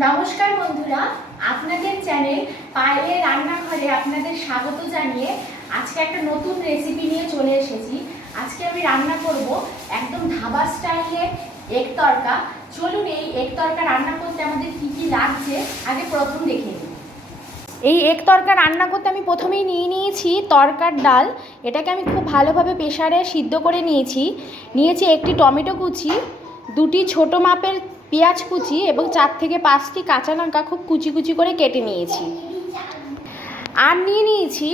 নমস্কার বন্ধুরা, আপনাদের চ্যানেল পায়েলের রান্নাঘরে আপনাদের স্বাগত জানিয়ে আজকে একটা নতুন রেসিপি নিয়ে চলে এসেছি। আজকে আমি রান্না করব একদম ধাবা স্টাইলে এগ তরকা। চলুন এই এগ তরকা রান্না করতে আমাদের কি কি লাগছে আগে প্রথম দেখে নিই। এই এগ তরকা রান্না করতে আমি প্রথমেই নিয়েছি তরকার ডাল। এটাকে আমি খুব ভালোভাবে প্রেসারে সিদ্ধ করে নিয়েছি একটি টমেটো কুচি, দুটি ছোট মাপের পেঁয়াজ কুচি এবং 4 থেকে 5টি কাঁচা লঙ্কা খুব কুচি কুচি করে কেটে নিয়েছি। আর নিয়েছি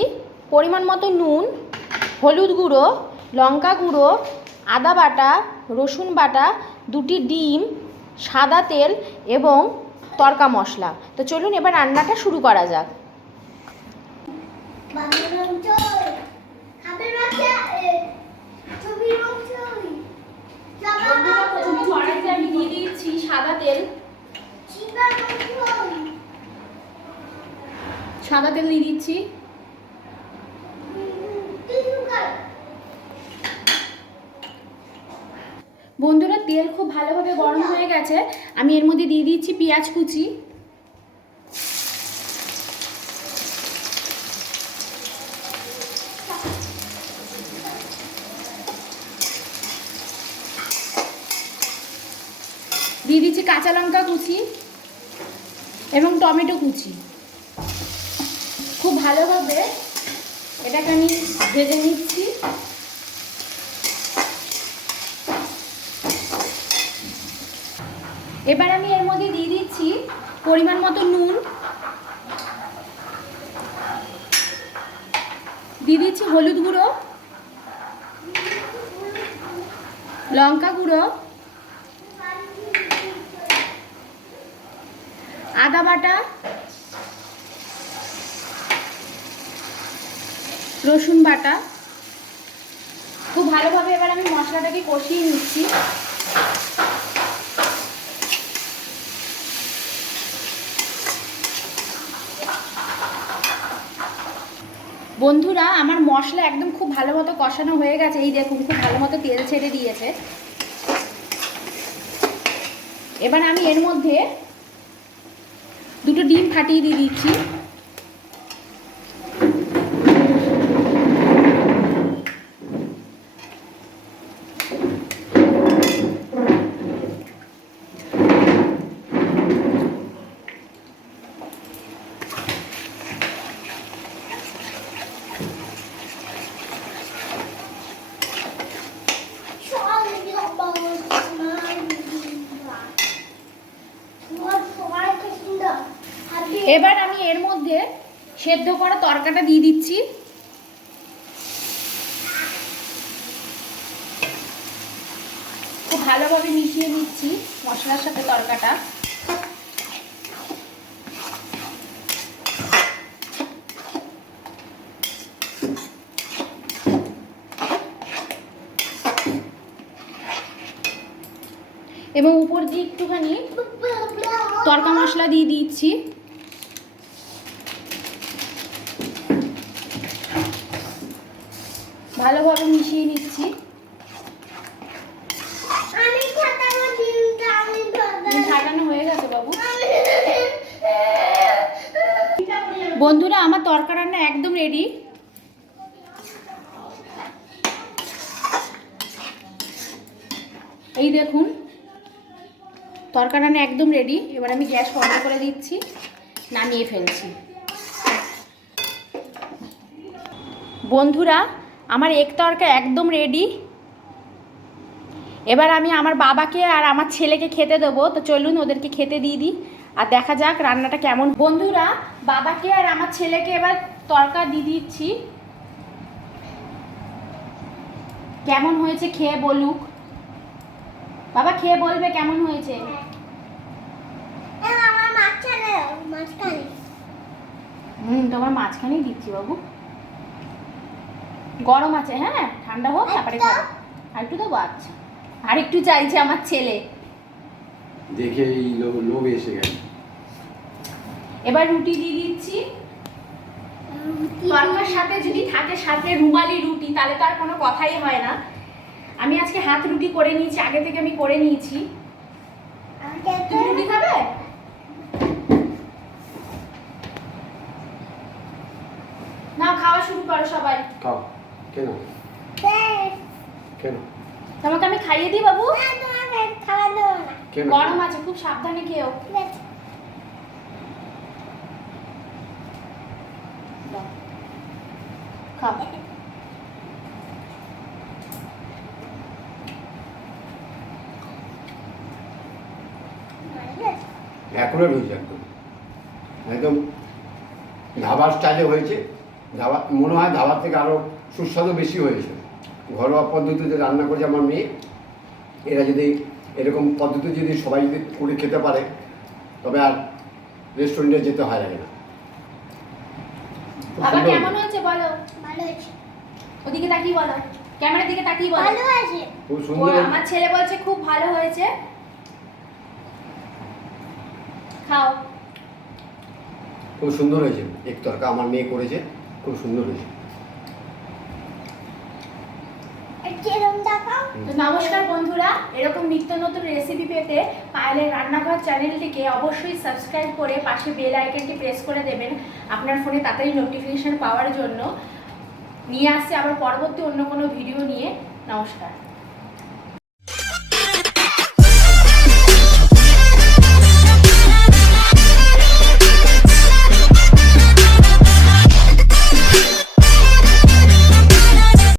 পরিমাণ মতো নুন, হলুদ গুঁড়ো, লঙ্কা গুঁড়ো, আদা বাটা, রসুন বাটা, 2টি ডিম, সাদা তেল এবং তরকা মশলা। তো চলুন এবার রান্নাটা শুরু করা যাক। আমি দিয়ে দিচ্ছি সাদা তেল দিয়ে দিচ্ছি। বন্ধুরা, তেল খুব ভালোভাবে গরম হয়ে গেছে। আমি এর মধ্যে দিয়ে দিচ্ছি পেঁয়াজ কুচি, দিয়ে দিচ্ছি কাঁচা লঙ্কা কুচি এবং টমেটো কুচি। খুব ভালোভাবে এটাকে আমি ভেজে নিচ্ছি। এবার আমি এর মধ্যে দিয়ে দিচ্ছি পরিমাণ মতো নুন, দিয়ে দিচ্ছি হলুদ গুঁড়ো, লঙ্কা গুঁড়ো, আদা বাটা, রসুন বাটা। খুব ভালোভাবে এবার আমি মশলাটাকে কষিয়ে নিচ্ছি। বন্ধুরা, আমার মশলা একদম খুব ভালো মতো কষানো হয়ে গেছে। এই দেখুন, খুব ভালো মতো তেল ছেড়ে দিয়েছে। এবার আমি এর মধ্যে 2টো ডিম ফাটিয়ে দিয়ে দিচ্ছি। এবার আমি এর মধ্যে সেদ্ধ করা তরকাটা দিয়ে দিচ্ছি। খুব ভালোভাবে মিশিয়ে নিচ্ছি মশলার সাথে তরকাটা। এবং উপর দিয়ে একটুখানি তরকা মশলা দিয়ে দিচ্ছি। ভালোভাবে মিশিয়ে নিচ্ছি। ছাড়ানো হয়ে গেছে বাবু। বন্ধুরা, আমার তরকা রান্না একদম রেডি। এই দেখুন, তরকা রান্না একদম রেডি। এবার আমি গ্যাস বন্ধ করে দিচ্ছি, নামিয়ে ফেলছি। বন্ধুরা, আমার এগ তরকা একদম রেডি। এবার আমি আমার বাবাকে আর আমার ছেলেকে খেতে দেবো। তো চলুন ওদেরকে খেতে দিয়ে দিই আর দেখা যাক রান্নাটা কেমন। বন্ধুরা, বাবাকে আর আমার ছেলেকে এবার তরকা দিয়ে দিচ্ছি। কেমন হয়েছে খেয়ে বলুক। বাবা খেয়ে বলবে কেমন হয়েছে। তোমার মাঝখানেই দিচ্ছি বাবু। গরম আছে, হ্যাঁ, ঠান্ডা হোক তারপরে খাবো। আর একটু দেবো? আচ্ছা, আর একটু চাইছে আমার ছেলে। দেখে এই লোভ এসে গেছে। এবার রুটি দিয়ে দিচ্ছি। তরকার সাথে যদি থাকে সাথে রুমালি রুটি, তাহলে তো আর কোনো কথাই হয় না। আমি আজকে হাত রুটি করে নিয়েছি, আগে থেকে আমি করে নিয়েছি। তুমি রুটি খাবে? নাও খাওয়া শুরু করো সবাই। খাও। কেন কেন তোমাকে আমি খাইয়ে দিই বাবু। কেন গরম আছে, খুব সাবধানে খেও। দাও। খাও। অ্যাকুরেট হয়েছে একদম একদম ধাবার স্টাইলে হয়েছে। ধাবা মনে হয় ধাবার থেকে আরও সুস্বাদু বেশি হয়েছে। ঘরোয়া পদ্ধতিতে রান্না করেছে আমার মেয়ে। এরা যদি এরকম পদ্ধতি যদি সবাই যদি করে খেতে পারে তবে আর রেস্টুরেন্টে যেতে হয় লাগে না। খুব বাবা সুন্দর। কেমন হয়েছে বলো? ভালো আছে। ওদিকে তাকিয়ে বলো, ক্যামেরার দিকে তাকিয়ে বলো। ভালো আছে। খুব ও সুন্দর। আমার ছেলে বলছে খুব ভালো হয়েছে। খাও। খুব সুন্দর হয়েছে। এক তরকা আমার মেয়ে করেছে, খুব সুন্দর হয়েছে। যেরকম দেখাও। তো নমস্কার বন্ধুরা, এরকম নিত্য নতুন রেসিপি পেতে পায়েলের রান্নাঘর চ্যানেলটিকে অবশ্যই সাবস্ক্রাইব করে পাশে বেল আইকনটি প্রেস করে দেবেন আপনার ফোনে তাড়াতাড়ি নোটিফিকেশন পাওয়ার জন্য। নিয়ে আসছে আবার পরবর্তী অন্য কোনো ভিডিও নিয়ে। নমস্কার।